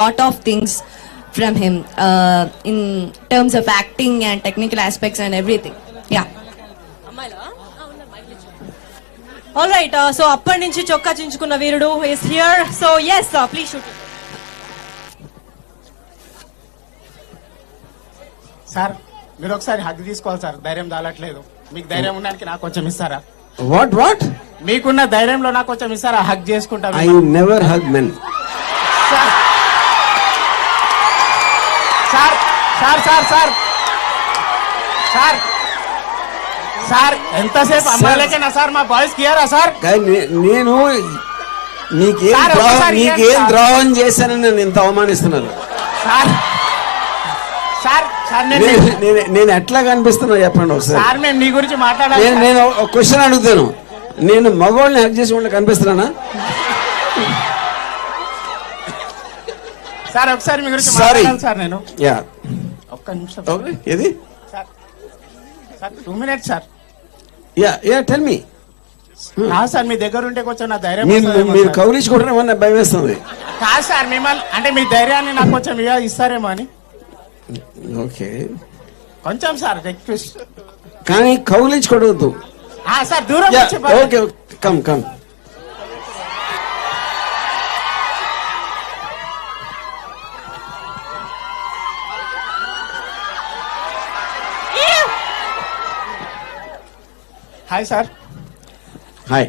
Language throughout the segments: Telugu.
lot of things from him in terms of acting and technical aspects and everything. Yeah. All right, so అప్పటి నుంచి చొక్కా చించుకున్న వీరుడు is here. So yes, please shoot. Sir మీరు ఒకసారి హగ్ తీసుకోవాలి సార్, ధైర్యం దాలట్లేదు. మీకు ధైర్యం ఉండడానికి నాకు కొంచెం ఇస్తారా? What? మీకున్న ధైర్యంలో నాకు కొంచెం ఇస్తారా? హగ్ చేసుకుంటా. I never hug men. Sir sir sir sir sir sir sir ఎంతసేపు అమ్మాయిలకేనా సార్? మా బాయ్స్ కియరా సార్? నేను నీకేం ద్రోహం చేశానని నన్ను ఇంత అవమానిస్తున్నారు సార్. సార్ సార్ నేను ఎట్లా కనిపిస్తున్నా చెప్పండి ఒకసారి. సార్ మేము నీ గురించి మాట్లాడాలి. నేను ఒక క్వశ్చన్ అడుగుతాను, నేను మగవాళ్ళని హక్ చేసి వాళ్ళకి కనిపిస్తున్నానా? సార్ ఒకసారి మీ గురించి మాట్లాడాలి సార్. నేను యా ఒక్క నిమిషం. ఏది sir? Sir 2 minutes sir. Yeah tell me. Sir మీ దగ్గర ఉంటే కొంచెం నా ధైర్యం. మీరు కౌలించుకుంటారేమో ఏమన్నా భయం వేస్తుంది. కాదు సార్, మిమ్మల్ని అంటే మీ ధైర్యాన్ని నాకు కొంచెం ఇస్తారేమో అని. ఓకే కొంచెం సార్ రిక్వెస్ట్. కానీ కౌలించుకోవద్దు సార్, దూరం okay come. Hi sir. Hi.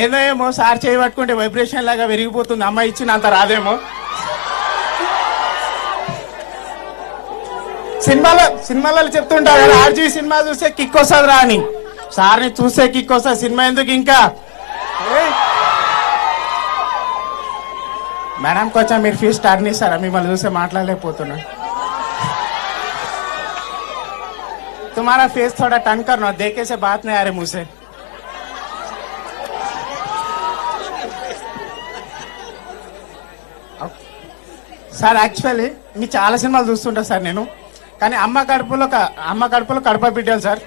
ఏదో ఏమో సార్ చేయి పట్టుకుంటే వైబ్రేషన్ లాగా విరిగిపోతుంది. అమ్మాయి ఇచ్చిన అంత రాదేమో. సినిమాలలో చెప్తుంటారు కదా, ఆర్జీ సినిమా చూస్తే కిక్ వస్తుంది రా అని. సార్ని చూస్తే కిక్ వస్తుంది, సినిమా ఎందుకు ఇంకా? మేడం కొంచెం మీరు ఫీజు స్టార్ట్ ఇస్తారా? మిమ్మల్ని చూస్తే మాట్లాడలేకపోతున్నా. तुम्हारा फेस थोड़ा टर्न करना, देखे से बात नहीं आ रही मुंह से. సార్ యాక్చువల్లీ మీ చాలా సినిమాలు చూస్తుంటా సార్ నేను. కానీ అమ్మ కడుపులో కడప బిడ్డలు సార్.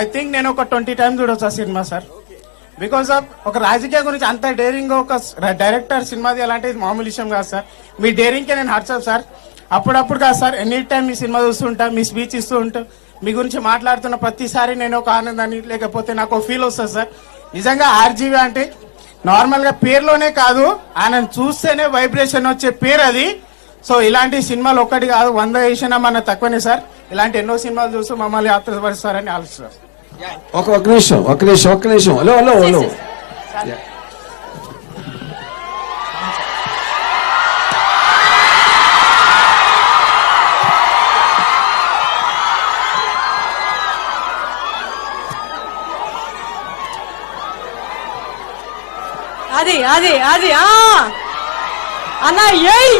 ఐ థింక్ నేను ఒక 20 times చూడొచ్చు ఆ సినిమా సార్. బికాస్ ఆఫ్ ఒక రాజకీయ గురించి అంత డేరింగ్ ఒక డైరెక్టర్ సినిమా అలాంటిది మామూలు విషయం కాదు సార్. మీ డేరింగ్కే నేను హర్ట్స్ సార్. అప్పుడప్పుడు కాదు సార్, ఎనీ టైం మీ సినిమా చూస్తుంటా, మీ స్పీచ్ ఇస్తూ ఉంటా, మీ గురించి మాట్లాడుతున్న ప్రతిసారి నేను ఒక ఆనందాన్ని లేకపోతే నాకు ఒక ఫీల్ వస్తుంది సార్. నిజంగా ఆర్జీవి అంటే నార్మల్గా పేరులోనే కాదు, ఆయన చూస్తేనే వైబ్రేషన్ వచ్చే పేరు అది. సో ఇలాంటి సినిమాలు ఒక్కటి కాదు, 100 వేసినా మన తక్కువనే సార్. ఇలాంటి ఎన్నో సినిమాలు చూస్తూ మమ్మల్ని ఆత్మపరుస్తారని ఆలోచిస్తారు. ఒక నిమిషం. హలో. అది అన్నా ఏయ్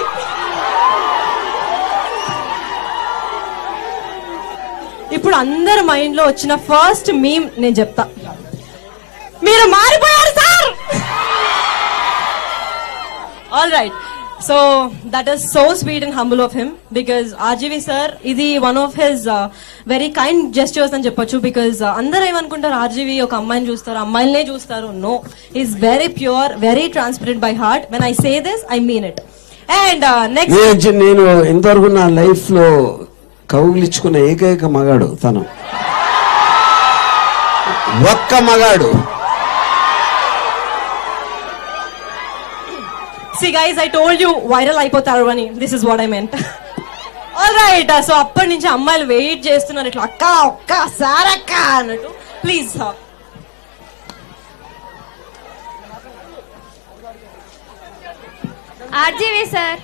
ఇప్పుడు అందరి మైండ్ లో వచ్చిన ఫస్ట్ మీమ్ నేను చెప్తా. మీరు మారిపోయారు sir. All right, so that is so sweet and humble of him because RGV sir ఇది one of his very kind gestures అని చెప్పొచ్చు. బికాజ్ అందరూ ఏమనుకుంటారు, ఆర్జీవి ఒక అమ్మాయిని చూస్తారు, అమ్మాయిలనే చూస్తారు. No, is very pure, very transparent by heart. When I say this I mean it. And next, నేను ఇంతవరకు నా లైఫ్ లో కౌగిలించుకున్న ఏకైక మగాడు తను, ఒక్క మగాడు. See guys, I told you viral అయిపోతారు అని. This is what I meant. All right, so అప్పటి నుంచి అమ్మాయిలు వెయిట్ చేస్తున్నారు ఇట్లా ఒక్క సారక్క అన్నట్టు. Please RGV sir.